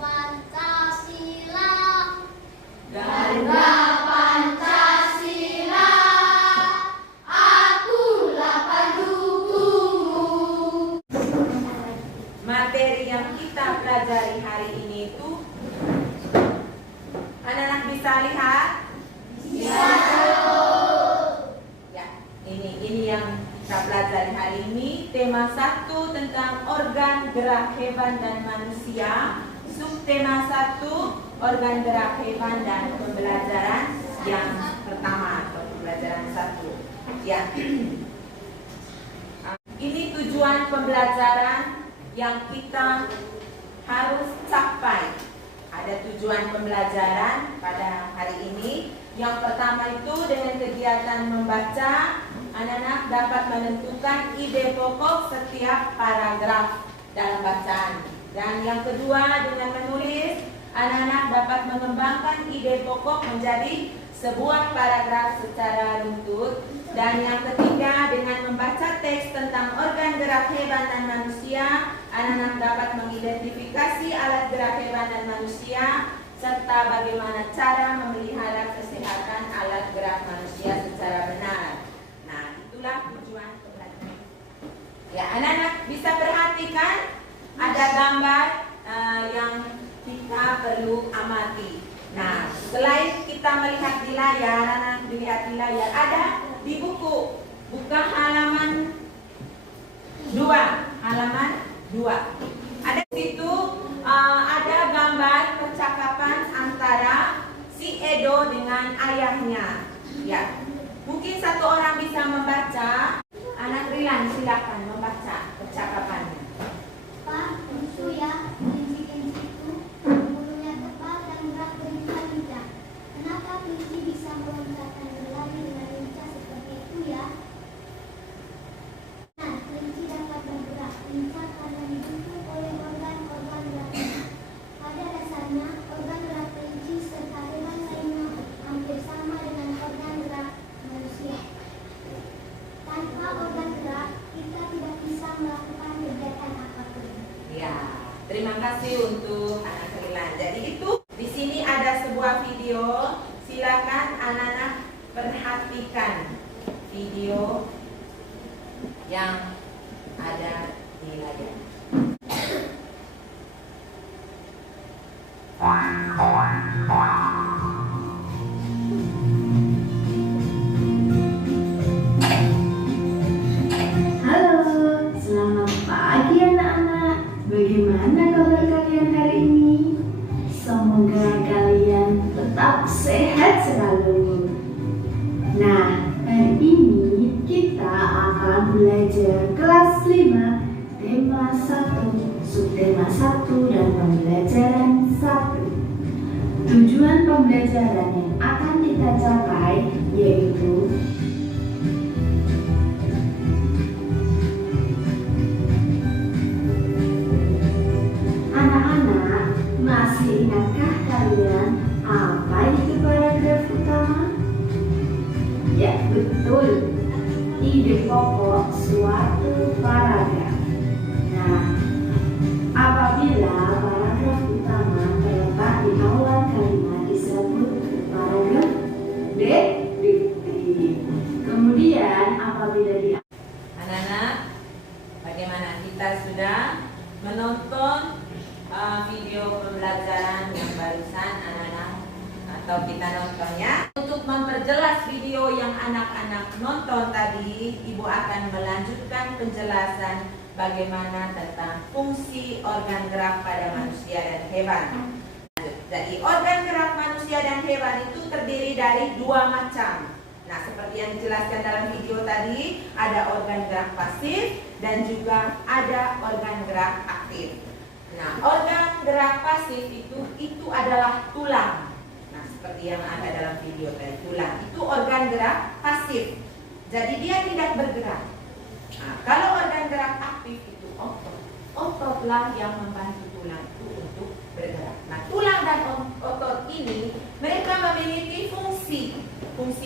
Pancasila, Ganda Pancasila, akulah pendukungmu. Materi yang kita pelajari hari ini itu, anak-anak bisa lihat? Bisa. Ya, ini yang kita pelajari hari ini. Tema 1 tentang organ gerak hewan dan manusia. Subtema 1, organ gerak hewan dan pembelajaran yang pertama atau pembelajaran 1. Ya. Ini tujuan pembelajaran yang kita harus capai. Ada tujuan pembelajaran pada hari ini. Yang pertama itu dengan kegiatan membaca, anak-anak dapat menentukan ide pokok setiap paragraf dalam bacaan. Dan yang kedua dengan menulis, anak-anak dapat mengembangkan ide pokok menjadi sebuah paragraf secara runtut. Dan yang ketiga dengan membaca teks tentang organ gerak hewan dan manusia, anak-anak dapat mengidentifikasi alat gerak hewan dan manusia serta bagaimana cara memelihara kesehatan alat gerak manusia secara benar. Nah, itulah tujuan pembelajaran. Ya, anak-anak bisa perhatikan ada gambar yang kita perlu amati. Nah, selain kita melihat di layar, anak-anak dilihat di layar, ada di buku. Buka halaman 2. Halaman 2. Ada di situ ada gambar percakapan antara si Edo dengan ayahnya. Ya, mungkin satu orang bisa membaca. Anak Rilan, silakan membaca percakapannya. Pak, lucu ya, kelinci-kelinci itu bulunya tebal dan berat berlincah-lincah. Kenapa kelinci bisa meloncat dan berlari dengan lincah seperti itu ya? Nah, kelinci dapat bergerak lincah karena didukung oleh organ-organ geraknya. Pada dasarnya, organ gerak kelinci serta hewan lainnya hampir sama dengan organ gerak manusia. Tanpa organ gerak, kita tidak bisa melakukan kegiatan apapun. Ya, terima kasih untuk anak Rilan. Jadi itu di sini ada sebuah video. Silakan anak-anak perhatikan video yang ada di layar. Halo, selamat pagi anak-anak. Bagaimana kabar kalian hari ini? Semoga kalian tetap sehat selalu. Nah, hari ini kita akan belajar kelas 5, tema 1, subtema 1 dan pembelajaran 1. Tujuan pembelajaran yang akan kita capai yaitu anak-anak, masih ingatkah kalian apa itu paragraf utama? Ya, betul. Ide pokok suatu paragraf. Nah, apabila paragraf utama terletak di awal kalimat disebut paragraf deskriptif. Kemudian apabila di Anak-anak, bagaimana kita sudah menonton video pembelajaran yang barusan anak-anak atau kita nontonnya? Untuk memperjelas video yang anak-anak nonton tadi, Ibu akan melanjutkan penjelasan bagaimana tentang fungsi organ gerak pada manusia dan hewan. Jadi organ gerak manusia dan hewan itu terdiri dari 2 macam. Nah, seperti yang dijelaskan dalam video tadi, ada organ gerak pasif dan juga ada organ gerak aktif. Nah, organ gerak pasif itu adalah tulang. Nah, seperti yang ada dalam video tadi, tulang itu organ gerak pasif. Jadi dia tidak bergerak. Nah, kalau organ gerak aktif itu otot. Ototlah yang membantu tulang itu untuk bergerak. Nah, tulang dan otot ini mereka memiliki fungsi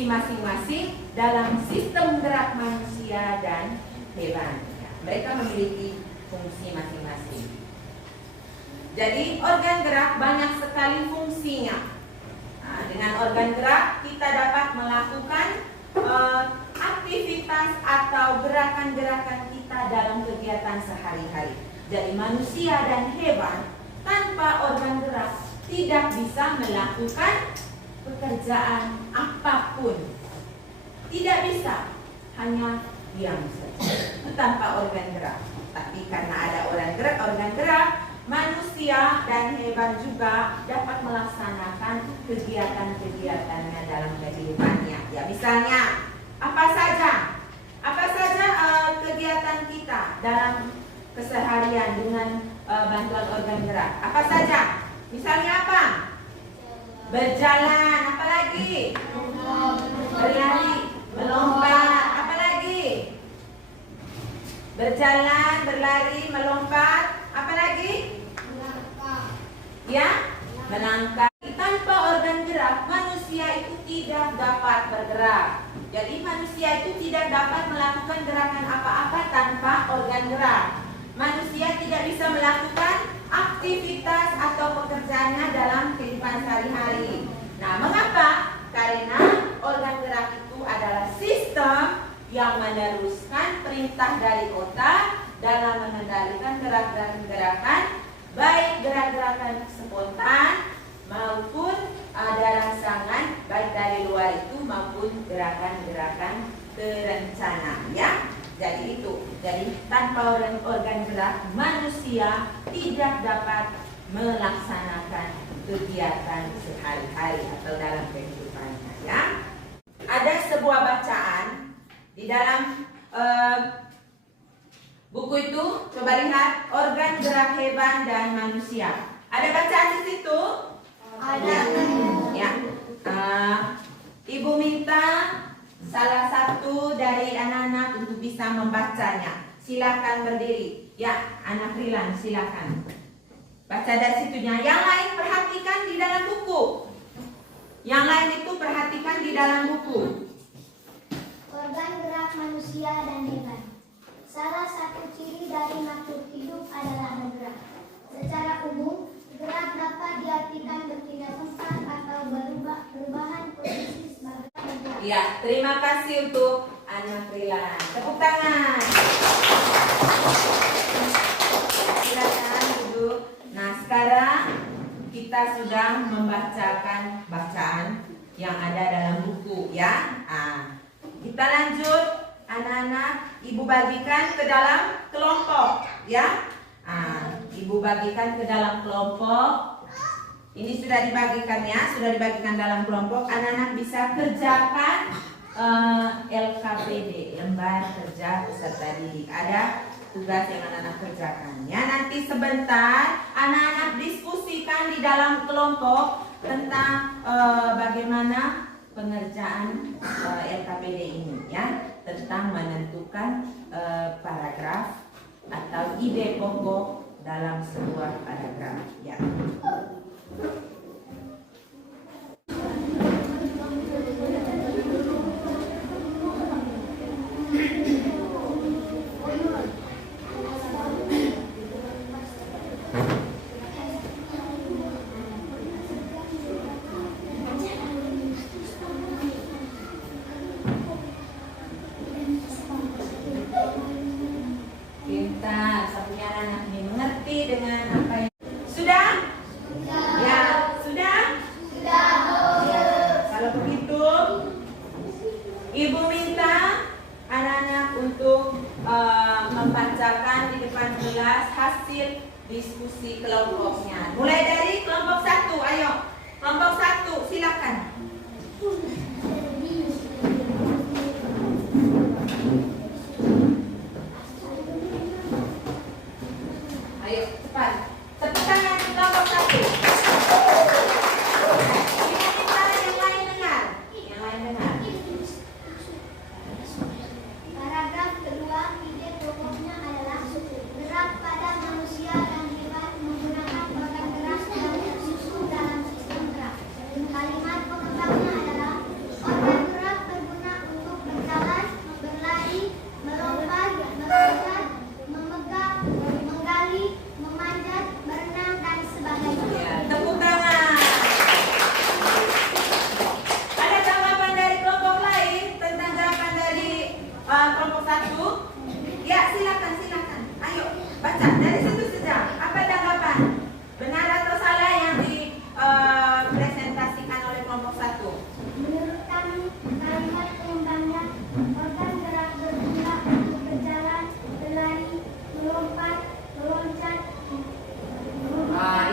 masing-masing dalam sistem gerak manusia dan hewan. Mereka memiliki fungsi masing-masing. Jadi organ gerak banyak sekali fungsinya. Nah, dengan organ gerak kita dapat melakukan aktivitas atau gerakan-gerakan kita dalam kegiatan sehari-hari. Jadi manusia dan hewan tanpa organ gerak tidak bisa melakukan pekerjaan apapun. Tidak bisa, hanya diam saja tanpa organ gerak. Tapi karena ada organ gerak, manusia dan hewan juga dapat melaksanakan kegiatan-kegiatannya dalam kehidupannya. Ya, misalnya apa saja kegiatan kita dalam keseharian dengan bantuan organ gerak. Apa saja? Misalnya apa? Berjalan, apa lagi? Berlari, melompat, apa lagi? Berjalan, berlari, melompat, apa lagi? Ya, melangkah. Tanpa organ gerak, manusia itu tidak dapat bergerak. Jadi manusia itu tidak dapat melakukan gerakan apa-apa tanpa organ gerak. Manusia tidak bisa melakukan aktivitas atau pekerjaannya dalam kehidupan sehari-hari. Nah, mengapa? Karena organ gerak itu adalah sistem yang meneruskan perintah dari otak dalam mengendalikan gerakan-gerakan, baik gerakan-gerakan spontan maupun ada rangsangan, baik dari luar itu maupun gerakan-gerakan terencana, ya. Jadi itu. Jadi tanpa organ gerak, manusia tidak dapat melaksanakan kegiatan sehari-hari atau dalam kehidupannya, ya. Ada sebuah bacaan di dalam buku itu. Coba lihat organ gerak hewan dan manusia. Ada bacaan di situ? Ada. Ya. Ibu minta salah satu dari anak-anak untuk bisa membacanya. Silakan berdiri. Ya, anak Rilan, silakan. Baca dari situnya. Yang lain perhatikan di dalam buku. Yang lain itu perhatikan di dalam buku. Organ gerak manusia dan hewan. Salah satu ciri dari makhluk hidup adalah bergerak. Secara umum, gerak dapat diartikan berpindah tempat atau perubahan posisi sebagai bergerak. Ya, terima kasih untuk anak Rilan. Tepuk tangan. Silakan duduk. Nah, sekarang kita sudah membacakan bacaan yang ada dalam buku, ya. Kita lanjut, anak-anak. Ibu bagikan ke dalam kelompok, ya. Ibu bagikan ke dalam kelompok. Ini sudah dibagikan, ya, sudah dibagikan dalam kelompok. Anak-anak bisa kerjakan LKPD, lembar kerja peserta didik. Ada tugas yang anak-anak kerjakan, ya. Nanti sebentar anak-anak diskusikan di dalam kelompok tentang bagaimana pengerjaan LKPD ini, ya, tentang menentukan paragraf atau ide pokok dalam sebuah paragraf, ya. Pintar, sampai anak ini mengerti dengan apa yang sudah? Ya, sudah? Ya, kalau begitu, Ibu minta anak-anak untuk membacakan di depan kelas hasil diskusi kelompoknya. Mulai dari kelompok 1, ayo. Kelompok 1, silakan. Ayo, cepat. Tepuk tangan kelompok 1. Ini kita yang lain dengar. Yang lain dengar. Paragraf kedua, ide pokoknya adalah gerak pada manusia dan hewan menggunakan organ gerak yang tersusun dalam sistem gerak. Kalimat dari situ saja. Apa tanggapan? Benar atau salah yang dipresentasikan oleh kelompok 1? Menurut kami, kalimat pengembangnya organ gerak bergerak, berjalan, berlari, melompat, meloncat.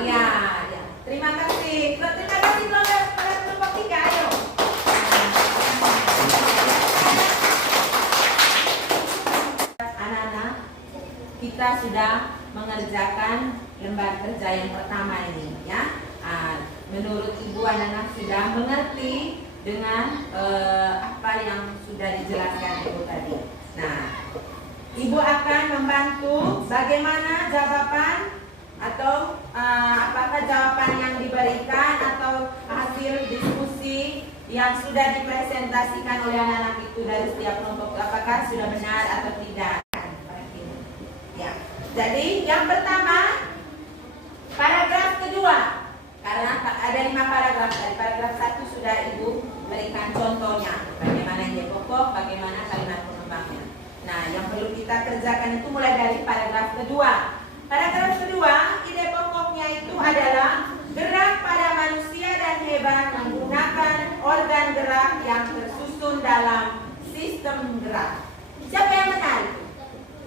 Iya, ya. Terima kasih. Terima kasih pada kelompok 3. Ayo. Anak-anak, kita sudah mengerjakan lembar kerja yang pertama ini, ya. Menurut ibu, anak-anak sudah mengerti dengan apa yang sudah dijelaskan ibu tadi. Nah, ibu akan membantu bagaimana jawaban atau apakah jawaban yang diberikan atau hasil diskusi yang sudah dipresentasikan oleh anak-anak itu dari setiap kelompok, apakah sudah benar atau tidak. Ya. Jadi yang pertama, paragraf kedua, karena ada 5 paragraf. Dari paragraf 1 sudah ibu berikan contohnya, bagaimana ide pokok, bagaimana kalimat pengembangnya. Nah, yang perlu kita kerjakan itu mulai dari paragraf kedua. Paragraf kedua, ide pokoknya itu adalah gerak pada manusia dan hewan menggunakan organ gerak yang tersusun dalam sistem gerak. Siapa yang benar?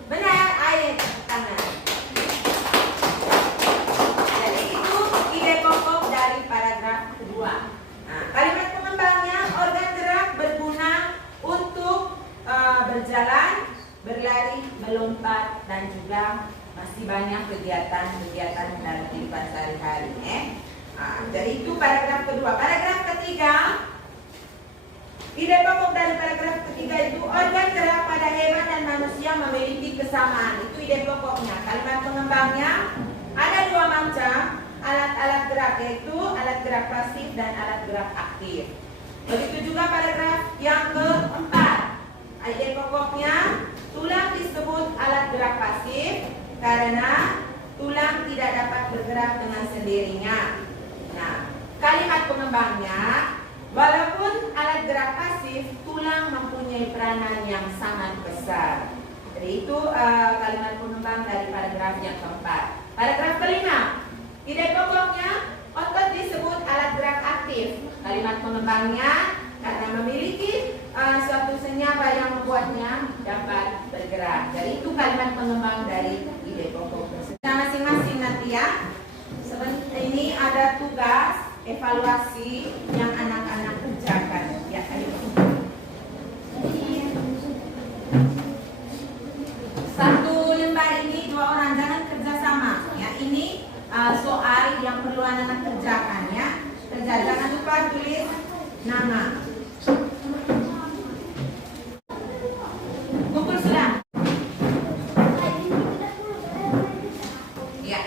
Benar, ayo tangan. Jadi itu ide pokok dari paragraf kedua. Nah, kalimat pengembangnya, organ gerak berguna untuk berjalan, berlari, melompat, dan juga masih banyak kegiatan-kegiatan dalam kehidupan sehari-hari. Jadi itu paragraf kedua. Paragraf ketiga, ide pokok dari paragraf ketiga itu organ gerak pada hewan dan manusia memiliki kesamaan. Itu ide pokoknya. Kalimat pengembangnya ada 2 macam alat-alat gerak, yaitu alat gerak pasif dan alat gerak aktif. Begitu juga paragraf yang keempat. Ide pokoknya, tulang disebut alat gerak pasif karena tulang tidak dapat bergerak dengan sendirinya. Nah, kalimat pengembangnya, walaupun alat gerak pasif, tulang mempunyai peranan yang sangat besar. Jadi itu kalimat pengembang dari paragraf yang keempat. Paragraf kelima, ide pokoknya, otot disebut alat gerak aktif. Kalimat pengembangnya, karena memiliki suatu senyawa yang membuatnya dapat bergerak. Jadi itu kalimat pengembang dari ide pokok. Masing-masing nanti ya. Ini ada tugas evaluasi yang anak-anak kerjakan. Ya, ayo. Satu lembar ini 2 orang, jangan kerja sama. Ya, ini soal yang perlu anak-anak kerjakan ya. Jangan lupa tulis nama. Kumpul sudah. Ya.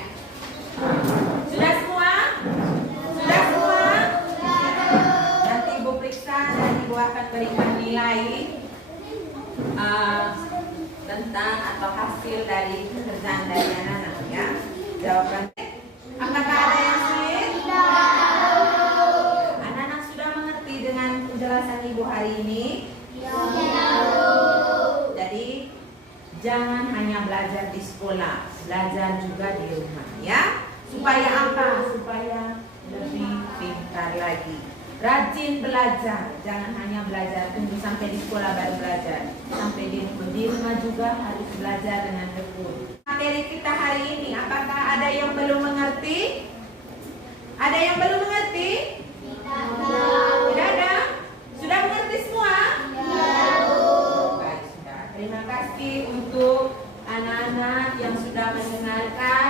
Sudah semua? Sudah semua? Nanti ibu periksa dan ibu akan berikan nilai tentang atau hasil dari pekerjaan dari anak-anak ya. Jawaban. Apakah ada yang sulit? Anak-anak sudah mengerti dengan penjelasan ibu hari ini? Jadi jangan hanya belajar di sekolah, belajar juga di rumah ya. Supaya apa? Supaya lebih pintar lagi. Rajin belajar, jangan hanya belajar tunggu sampai di sekolah baru belajar. Sampai di rumah juga harus belajar dengan tekun. Materi kita hari ini, apakah ada yang belum mengerti? Ada yang belum mengerti? Tidak ada? Sudah mengerti semua? Baik, sudah. Terima kasih untuk anak-anak yang sudah mendengarkan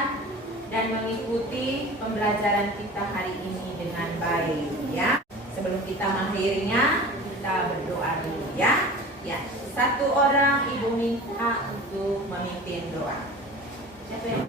dan mengikuti pembelajaran kita hari ini dengan baik ya. Sebelum kita mengakhirinya, kita berdoa dulu ya. Ya, 1 orang ibu minta untuk memimpin doa. Siapa yang